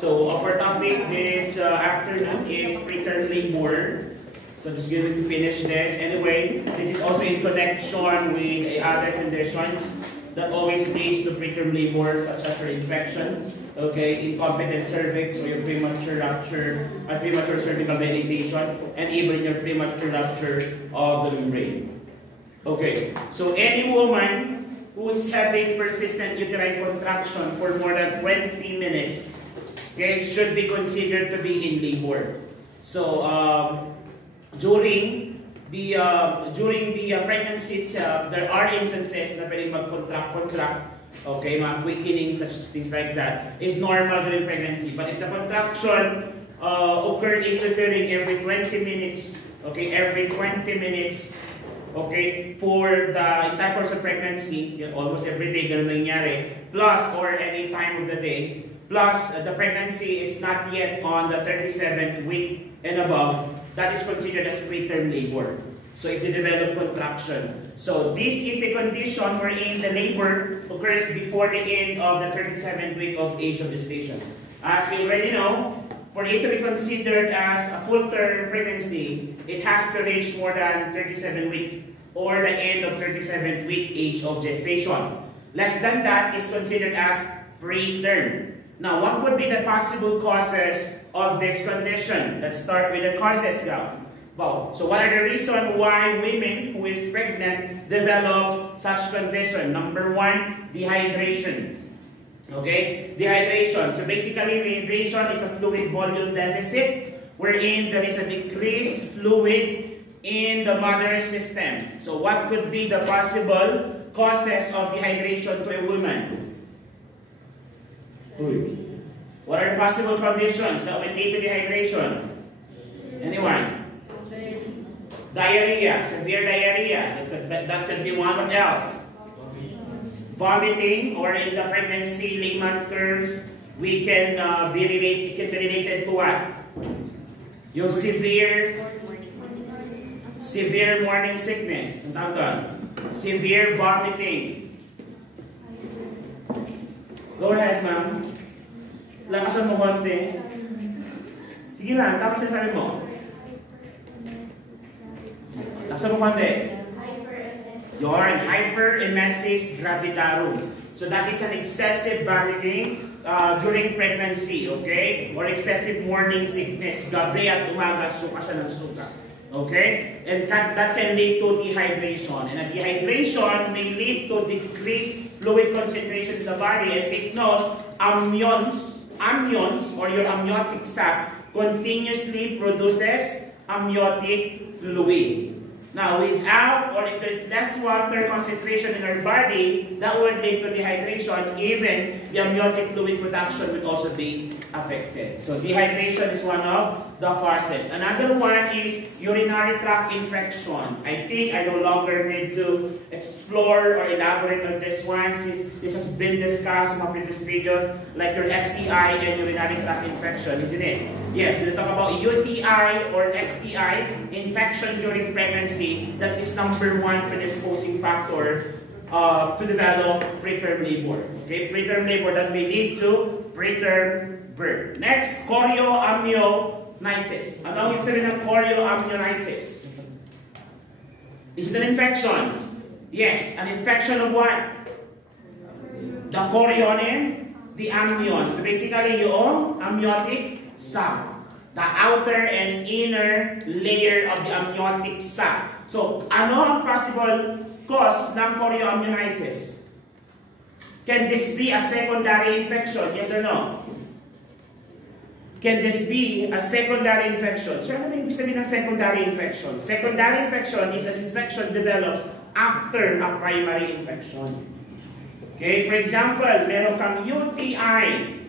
So our topic this afternoon is preterm labor. So just going to finish this. Anyway, this is also in connection with other conditions that always leads to preterm labor, such as your infection, okay, incompetent cervix, or your premature rupture, premature cervical dilatation, and even your premature rupture of the membrane. Okay, so any woman who is having persistent uterine contraction for more than 20 minutes, okay, should be considered to be in labor. So during the pregnancy itself, there are instances na pwedeng mag-contract, okay, mga quickening, such as things like that, is normal during pregnancy. But if the contraction is occurring every 20 minutes, okay, every 20 minutes, okay, for the entire course of pregnancy, almost every day, ganun nangyari, plus or any time of the day, plus the pregnancy is not yet on the 37th week and above, that is considered as preterm labor. So if they develop contraction. So this is a condition wherein the labor occurs before the end of the 37th week of age of gestation. As we already know, for it to be considered as a full-term pregnancy, it has to reach more than 37 weeks or the end of 37th week age of gestation. Less than that is considered as preterm. Now, what would be the possible causes of this condition? Let's start with the causes now. Wow. So what are the reasons why women who is pregnant develops such condition? Number one, dehydration. Okay, dehydration. So basically, dehydration is a fluid volume deficit wherein there is a decreased fluid in the mother system. So what could be the possible causes of dehydration to a woman? What are the possible conditions that would lead to dehydration? Anyone? Diarrhea, severe diarrhea. That could be one. What else? Vomiting, or in the pregnancy layman terms, it can be related to what? Yung severe morning sickness. Ang tawag doon? Severe vomiting. Go ahead, ma'am. Lakasan mo konti. Sige lang, tapos sabi mo. Lakasan mo konti. Your hyperemesis gravidarum. So that is an excessive vomiting during pregnancy, okay? Or excessive morning sickness. Gabi at umaga, suka siya ng suka. Okay? And that can lead to dehydration. And a dehydration may lead to decreased fluid concentration in the body. And take note, amnions, or your amniotic sac, continuously produces amniotic fluid. Now, without, or if there's less water concentration in our body, that would lead to dehydration. Even the amniotic fluid production would also be affected. So dehydration is one of the causes. Another one is urinary tract infection. I think I no longer need to explore or elaborate on this one, since this has been discussed in my previous videos, like your STI and urinary tract infection, isn't it? Yes, we talk about UTI or STI, infection during pregnancy. That is number one predisposing factor to develop preterm labor. Okay, preterm labor that may lead to preterm birth. Next, chorioamnionitis. Ano ang ibig sabihin ng chorioamnionitis? Is it an infection? Yes, an infection of what? The chorion, the amnion. So basically, yung amniotic sac, the outer and inner layer of the amniotic sac. So, ano ang possible cause ng chorioamnionitis? Can this be a secondary infection? Yes or no? Can this be a secondary infection? So, ano ibig sabihin ng secondary infection? Secondary infection is an infection develops after a primary infection. Okay, for example, meron kang UTI.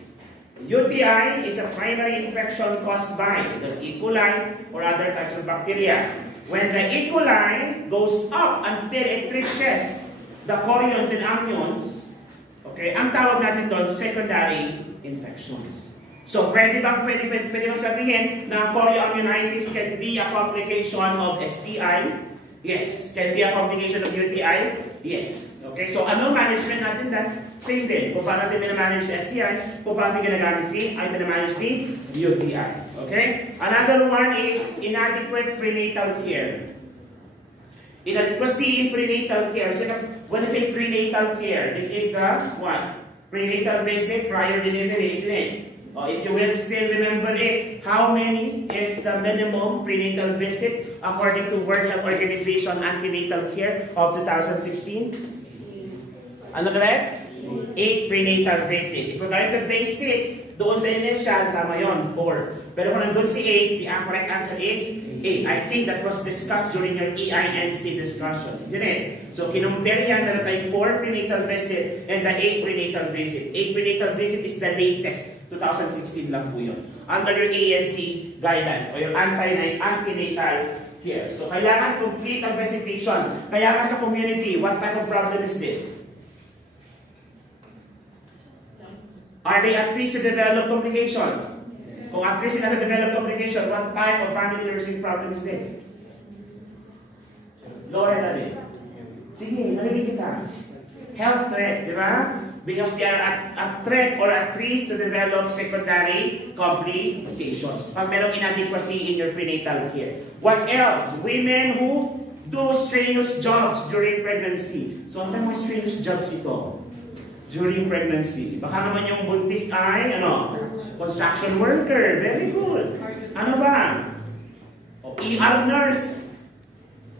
UTI is a primary infection caused by the E. coli or other types of bacteria. When the E. coli goes up until it reaches the chorions and amnions, okay, ang tawag natin doon secondary infections. So, pwede bang sabihin na chorioamnionitis can be a complication of STI? Yes. Can be a complication of UTI? Yes. Okay, so ano management natin dan? Same din. Kung paano natin minamanage si STI, kung paano natin ginagamit si, ay minamanage ni UTI. Okay? Another one is inadequate prenatal care. Inadequacy in prenatal care. So when I say prenatal care, this is the what? Prenatal visit prior delivery, isn't it? If you will still remember it, how many is the minimum prenatal visit according to World Health Organization antenatal care of 2016? Ano correct? 8 prenatal visit. If we're going to base it, doon sa initial, tama yun, 4. Pero kung nandun si 8, the correct answer is 8. I think that was discussed during your EINC discussion, isn't it? So, kinumpare yan, meron tayong 4 prenatal visit and the 8 prenatal visit. 8 prenatal visit is the latest. 2016 lang po yun. Under your ANC guidelines or your antenatal care. So, kailangan complete ang visitation. Kaya nga sa community, what type of problem is this? Are they at risk to develop complications? Kung at risk na develop complication, what type of family nursing problem is this? Go ahead, Abi. Sige, narinig kita. Health threat, di ba? Because they are at threat or at risk to develop secondary complications. Pag merong inadequacy in your prenatal care. What else? Women who do strenuous jobs during pregnancy. So, ano mga strenuous jobs ito? During pregnancy. Baka naman yung buntis ay, ano? Construction worker. Very good. Ano ba? ER nurse.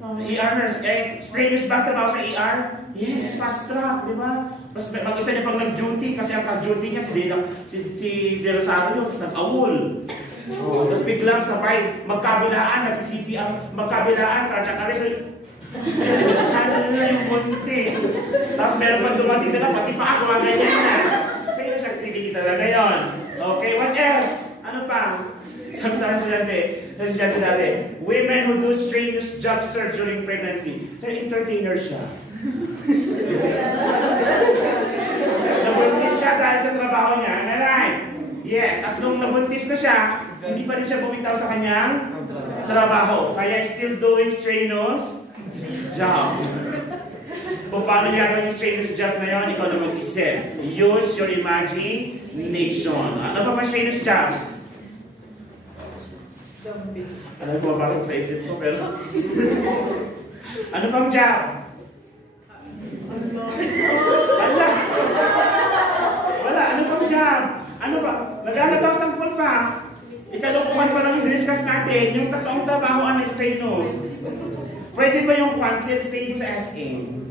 ER nurse. Strenuous ba trabaho sa ER? Yes, fast track, di ba? Mas mag-isa niya pag nag-duty, kasi ang ka-duty niya si De Rosario, tapos nag-awol. Tapos biglang sabay, magkabilaan, nagsi-CPR, magkabilaan, cardiac arrest. Ano na yung buntis. Tapos meron pa dumating na, pati pa ako, mga ganyan na. Strenuous activity talaga yun. Okay, what else? Ano pa? Sabi sa estudyante dati, women who do strenuous job search during pregnancy. So, entertainer siya. Nabuntis siya dahil sa trabaho niya. Right? Yes. At nung nabuntis na siya, hindi pa rin siya bumitaw sa kanyang trabaho. Kaya still doing strenuous job. Kung paano niya gawin yung strenuous job na yun, ikaw na mag-isip. Use your imagination. Ano ba strenuous job? Alam ko ba sa isip ko, pero ano pang job? Wala. Wala. Ano pang job? Ano ba? Naghanap daw sampol pa. Ikalukuhan pa lang yung discuss natin. Yung totoong trabaho ang strenuous. Pwede ba yung concept stage sa asking?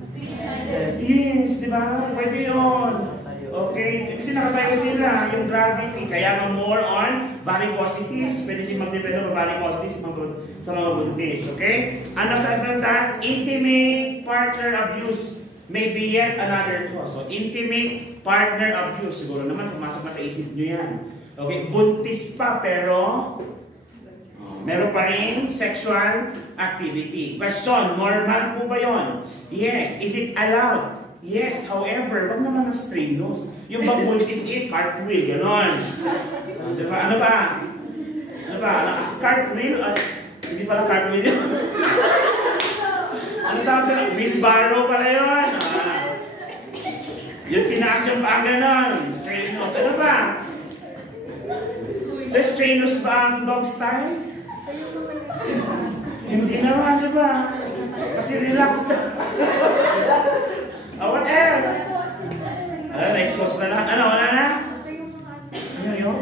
Yes, di ba? Pwede yun. Okay? Kasi nakatayo sila, yung gravity. Kaya nga more on varicosities. Pwede din mag-develop ng varicosities sa mga buntis. Okay? And aside from that, intimate partner abuse may be yet another cause. So, intimate partner abuse. Siguro naman, pumasok na sa isip nyo yan. Okay? Buntis pa, pero meron pa rin sexual activity. Question, normal po ba yun? Yes. Is it allowed? Yes, however, wag naman na strenuous. Yung pag-buntis cartwheel, gano'n. Diba? Ano ba? Ano ba? Cartwheel? Hindi pala cartwheel yun. Ano tawag sa wheelbarrow pala yun? Yung tinaas yung paa gano'n. Strenuous. Ano ba? So, strenuous ba ang dog style? Hindi naman, diba? Kasi relax na. What else? Na-expose na lang. Ano, wala na? Ano yun?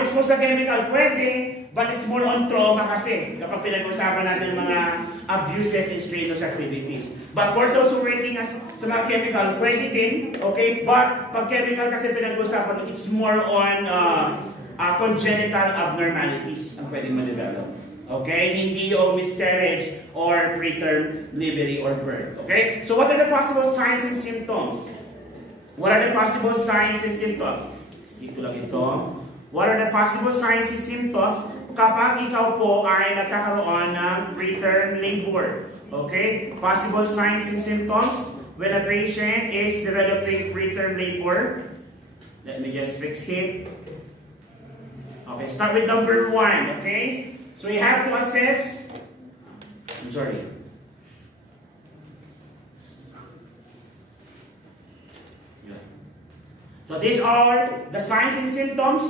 Expose sa chemical, pwede, but it's more on trauma kasi kapag pinag-usapan natin mga abuses in strenuous activities. But for those who working sa mga chemical, pwede din, okay? But pag chemical kasi pinag-usapan, it's more on congenital abnormalities ang pwedeng ma-develop. Okay? Hindi yung miscarriage or preterm delivery or birth. Okay? So what are the possible signs and symptoms? What are the possible signs and symptoms? Skip ko lang ito. What are the possible signs and symptoms kapag ikaw po ay nagkakaroon ng preterm labor? Okay? Possible signs and symptoms when a patient is developing preterm labor. Let me just fix it. Okay, start with number 1. Okay? So you have to assess, So these are the signs and symptoms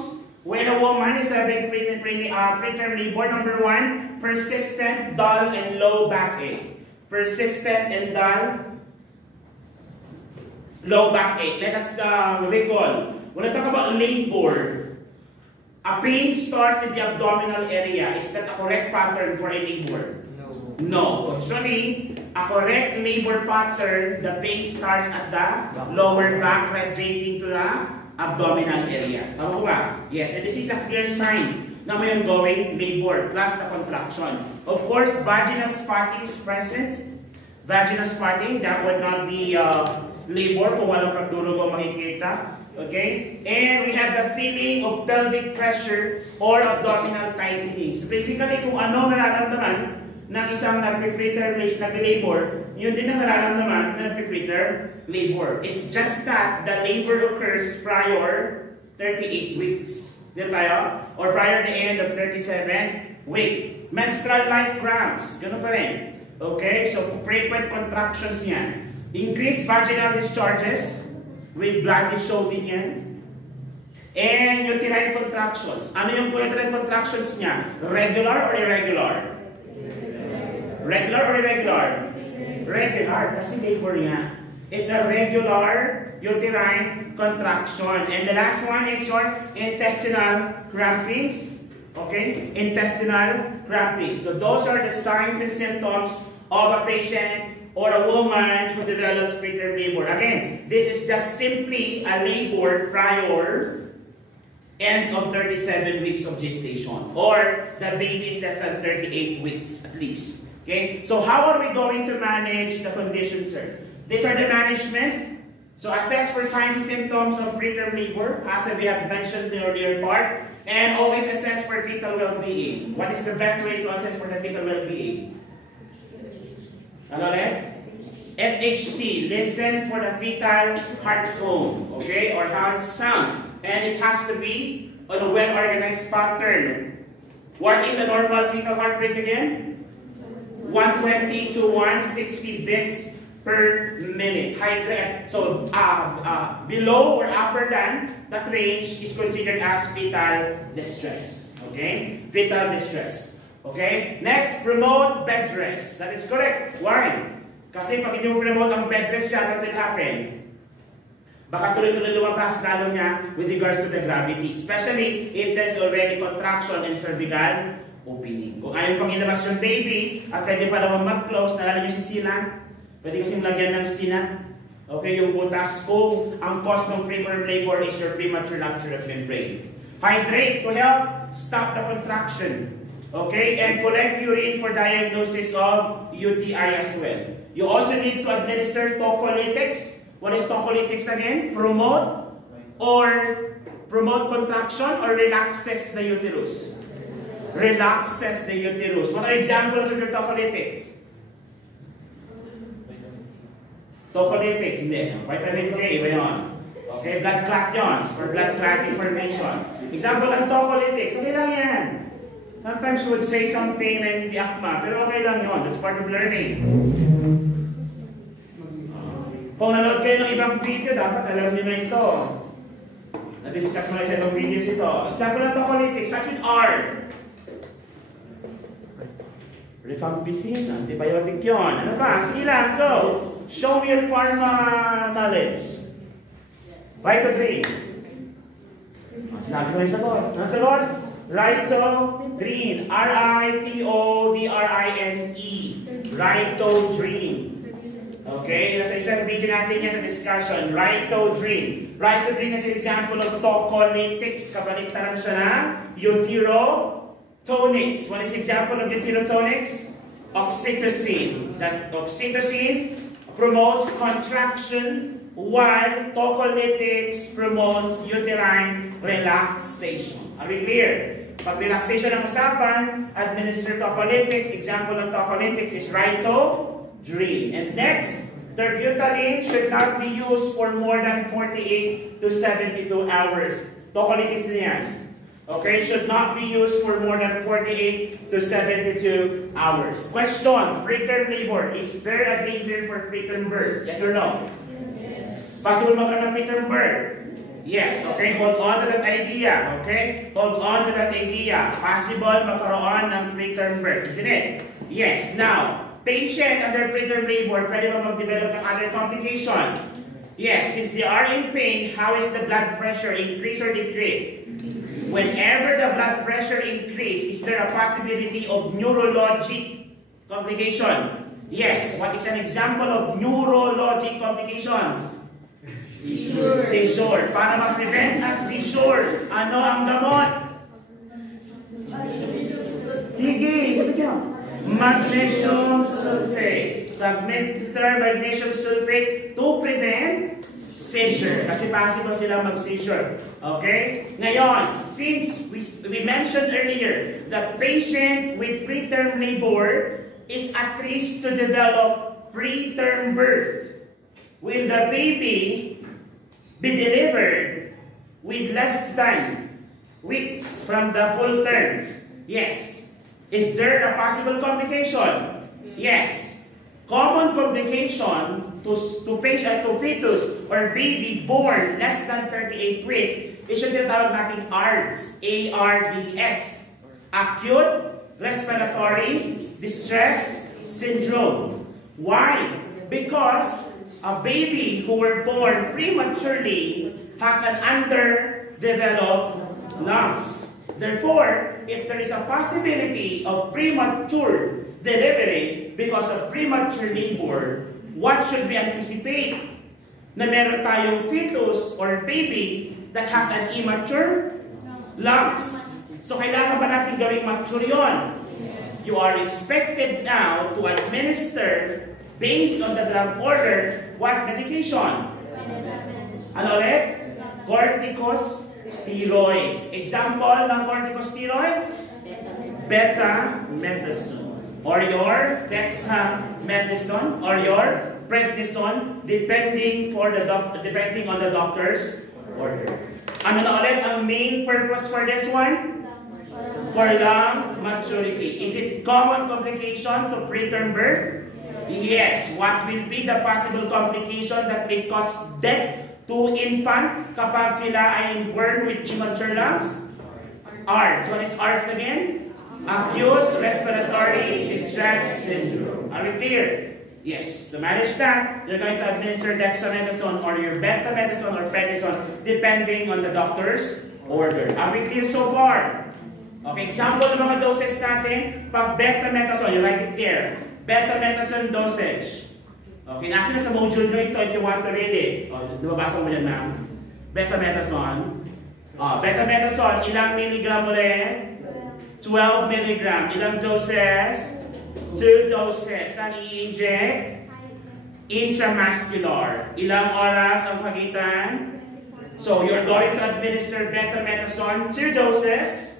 when a woman is having preterm labor. Number 1, persistent, dull, and low backache. Persistent and dull, low backache. Let us recall. When I talk about labor, a pain starts in the abdominal area. Is that a correct pattern for a labor? No. Usually, a correct labor pattern, the pain starts at the lower back, radiating to the abdominal area. Tama ba? Yes, and this is a clear sign na may ongoing labor plus the contraction. Of course, vaginal spotting is present. Vaginal spotting, that would not be labor kung walang pagdurog o makikita. Okay? And we have the feeling of pelvic pressure or abdominal tightening. So basically, kung ano nararamdaman ng isang nagre-labor, yun din ang nararamdaman na nagre-preterm labor. It's just that the labor occurs prior 38 weeks. Dito tayo? Or prior the end of 37 week. Menstrual-like cramps. Ganun pa rin. Okay? So, frequent contractions yan. Increased vaginal discharges with bloody show din yan. And uterine contractions. Ano yung uterine contractions niya? Regular or irregular? Regular or irregular? Regular, kasi labor niya. It's a regular uterine contraction. And the last one is your intestinal crampings. Okay? Intestinal crampings. So those are the signs and symptoms of a patient or a woman who develops preterm labor. Again, this is just simply a labor prior end of 37 weeks of gestation. Or the baby is less than 38 weeks at least. Okay, so how are we going to manage the condition, sir? These are the management. So assess for signs and symptoms of preterm labor, as we have mentioned in the earlier part, and always assess for fetal well-being. What is the best way to assess for the fetal well-being? Ano ulit? FHT, listen for the fetal heart tone, okay, or heart sound, and it has to be on a well-organized pattern. What is a normal fetal heart rate again? 120 to 160 beats per minute. So, below or upper than that range is considered as fetal distress. Okay? Fetal distress. Okay? Next, promote bed rest. That is correct. Why? Kasi pag hindi mo promote ang bed rest dyan, what will happen? Baka tuloy-tuloy lumabas lalo niya with regards to the gravity. Especially if there's already contraction in cervical opening. Kung ayaw pang ilabas yung baby, at pwede pa naman mag-close, nalala nyo si Sinan, pwede kasi lagyan ng Sinan. Okay, yung butas. Kung ang cause ng preterm labor is your premature rupture of membrane. Hydrate to help stop the contraction. Okay, and collect urine for diagnosis of UTI as well. You also need to administer tocolytics. What is tocolytics again? Promote contraction or relaxes the uterus. Relaxes the uterus. What are examples of your tocolytics? Tocolytics, hindi. Vitamin K, iba yun. Okay, blood clot yun. For blood clot information. Example ng tocolytics, okay lang yan. Sometimes you would say something na hindi akma, pero okay lang yun. That's part of learning. Kung nanood kayo ng ibang video, dapat alam nyo na ito. Na-discuss mo na sa ibang videos ito. Example ng tocolytics, such with R. Rifampicin, antibiotic yun. Ano pa? Sige lang, go. Show me your pharma knowledge. Rito-Drin. Sinabi ko yung sagot. Ano sagot? Rito-Drin. R-I-T-O-D-R-I-N-E. Rito-Drin. Okay? Nasa isang video natin yan sa discussion. Rito-Drin. Rito-Drin is an example of tocolytics. Kabaliktaran siya na uterotonics. What is example of uterotonics? Oxytocin. That oxytocin promotes contraction while tocolytics promotes uterine relaxation. Are we clear? Pag relaxation ang usapan, administer tocolytics. Example ng tocolytics is Rito-Drin. And next, terbutaline should not be used for more than 48 to 72 hours. Tocolytics na yan. Okay, should not be used for more than 48 to 72 hours. Question, preterm labor, is there a danger for preterm birth? Yes or no? Yes. Possible magkaroon ng preterm birth? Yes, okay, hold on to that idea, okay? Hold on to that idea. Possible magkaroon ng preterm birth, isn't it? Yes, now, patient under preterm labor, pwede ba mag-develop ng other complication? Yes, since they are in pain, how is the blood pressure increase or decrease? Whenever the blood pressure increase, is there a possibility of neurologic complication? Yes, what is an example of neurologic complications? Seizure. Para ma-prevent ang seizure, ano ang gamot? Sige, sabi niyo. Magnesium sulfate. Submit magnesium sulfate to prevent seizure. Kasi possible sila mag-seizure. Okay? Ngayon, since we mentioned earlier that patient with preterm labor is at risk to develop preterm birth. Will the baby be delivered with less than weeks from the full term? Yes. Is there a possible complication? Yes. Common complication to patient, to fetus or baby born less than 38 weeks is yung tinatawag natin ARDS. ARDS. Acute Respiratory Distress Syndrome. Why? Because a baby who were born prematurely has an underdeveloped lungs. Therefore, if there is a possibility of premature delivery because of premature labor, what should we anticipate? Na meron tayong fetus or baby that has an immature lungs. So, kailangan ba natin gawing mature yun? You are expected now to administer based on the drug order, what medication? Ano ulit? Corticosteroids. Example ng corticosteroids? Betamethasone. Or your dexamethasone or your prednisone depending on the doctor's order. Ano na ulit ang main purpose for this one? For lung maturity. Is it common complication to preterm birth? Yes. What will be the possible complication that may cause death to infant kapag sila ay born with immature lungs? ARDS. What is ARDS again? Acute Respiratory Distress Syndrome. Are we clear? Yes. To manage that, you're going to administer dexamethasone or your betamethasone or prednisone depending on the doctor's order. Are we clear so far? Okay, example ng mga doses natin, pag betamethasone, you write it there. Betamethasone dosage. Okay, nasa na sa module nyo ito if you want to read it. O, nababasa mo yan na. Betamethasone. Betamethasone, ilang milligram ulit? 12 milligram. Ilang doses? 2 doses. Saan i-inject? Intramuscular. Ilang oras ang pagitan? So, you're going to administer betamethasone 2 doses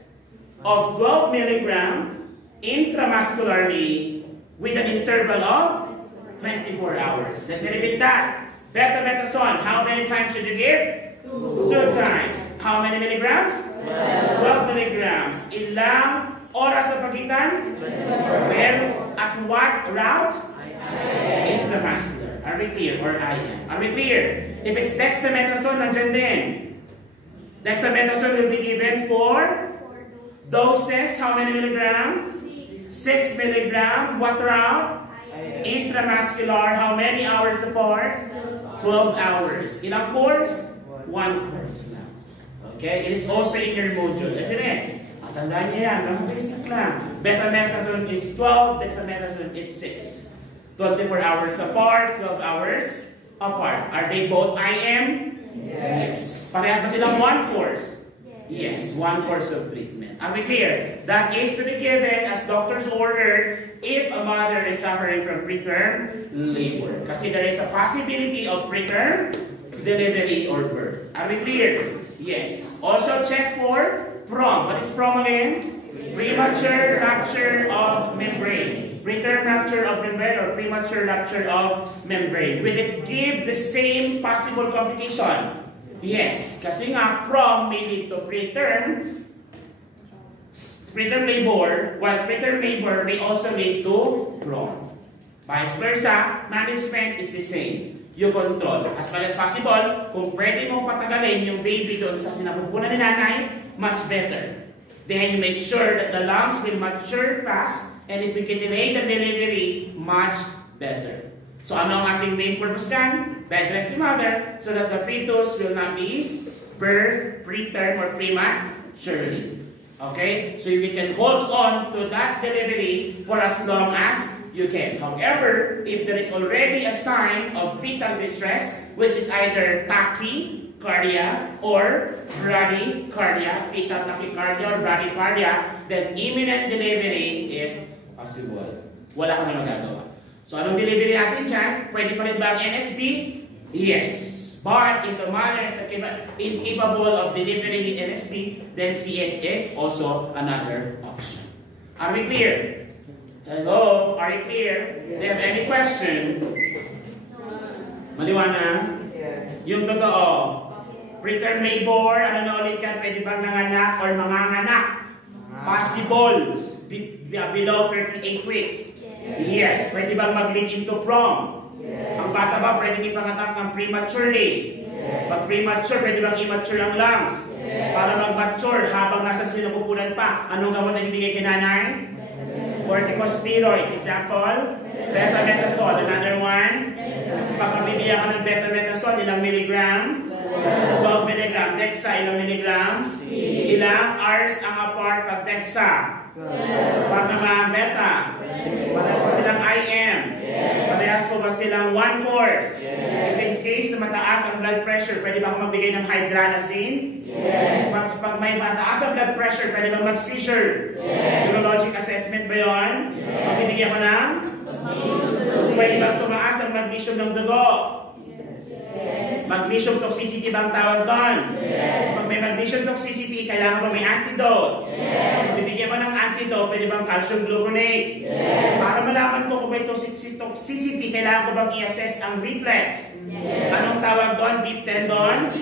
of 12 milligram intramuscularly with an interval of 24 hours. Let me repeat that. Betamethasone, how many times should you give? 2 times. How many milligrams? 12 milligrams. Ilang oras sa pagitan? Where? At what route? Intramuscular. Are we clear? Or IM? Are we clear? If it's dexamethasone, nandyan din. Dexamethasone will be given for doses, how many milligrams? 6 milligram. What route? Intramuscular. How many hours apart? 12 hours. Ilang course? 1 course lang. Okay? It is also in your module, isn't it? Tandaan niyo yan. Ang basic lang. Betamethasone is 12. Dexamethasone is 6. 24 hours apart. 12 hours apart. Are they both IM? Yes. Parehas ba silang 1 course? Yes, 1 course of treatment. Are we clear? That is to be given as doctor's order if a mother is suffering from preterm labor. Kasi there is a possibility of preterm delivery or birth. Are we clear? Yes. Also check for PROM. What is PROM again? Premature rupture of membrane. Preterm rupture of membrane or premature rupture of membrane. Will it give the same possible complication? Yes, kasi nga PROM may lead to preterm labor, while preterm labor may also lead to PROM. Vice versa, management is the same. you control. As far as possible, kung pwede mo patagalin yung baby doon sa sinapupunan ni nanay, much better. Then you make sure that the lungs will mature fast, and if we can delay the delivery, much better. So ano ang ating main purpose dyan? Bed rest si mother so that the fetus will not be birthed preterm or prematurely. Okay? So we can hold on to that delivery for as long as you can. However, if there is already a sign of fetal distress, which is either tachycardia or bradycardia, fetal tachycardia or bradycardia, then imminent delivery is possible. Wala kami magagawa. So anong delivery natin dyan? Pwede pa rin ba ang NSD? Yes. But if the mother is incapable of delivering with NSD, then CS is also another option. Are we clear? Hello? Are you clear? Do you have any question? Maliwanag? Yung totoo. Preterm labor, ano na ulit ka? Pwede bang nanganak or manganganak? Possible. Below 38 weeks. Yes. Pwede bang mag-lead into prom? Ang bata ba pwede ipanganak ng prematurely? Pag premature, pwede bang immature ang lungs? Para mag-mature habang nasa sinapupunan pa, anong gamot na ibigay kay nanay? Corticosteroids. Example, beta-metasol. Another one, pag mabibigyan ka ng beta-metasol, ilang milligram? 12 milligram. Dexa, ilang milligram? Ilang hours ang apart pag Dexa? Pag naman beta? Parehas ba silang IM? Parehas po ba silang one course? If in case na mataas ang blood pressure, pwede ba ako magbigay ng hydranazine? Pag may mataas ang blood pressure, pwede ba mag-seizure? Neurologic assessment ba yun? Magbibigyan ko ng? Pwede ba tumaas ang magnesium ng dugo? Magnesium toxicity ba ang tawag doon? Pag may magnesium toxicity, kailangan ba may antidote? Bibigyan mo ng antidote, pwede bang calcium gluconate? Para malaman ko kung may toxicity, kailangan ko bang i-assess ang reflex? Anong tawag doon? Deep tendon?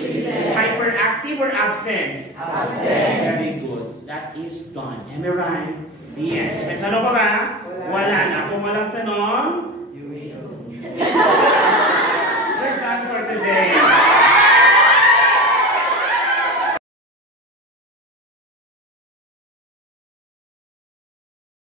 Hyperactive or absence? Very good. That is done. Am I right? Yes. May tanong pa ba? Wala na. Kung walang tanong,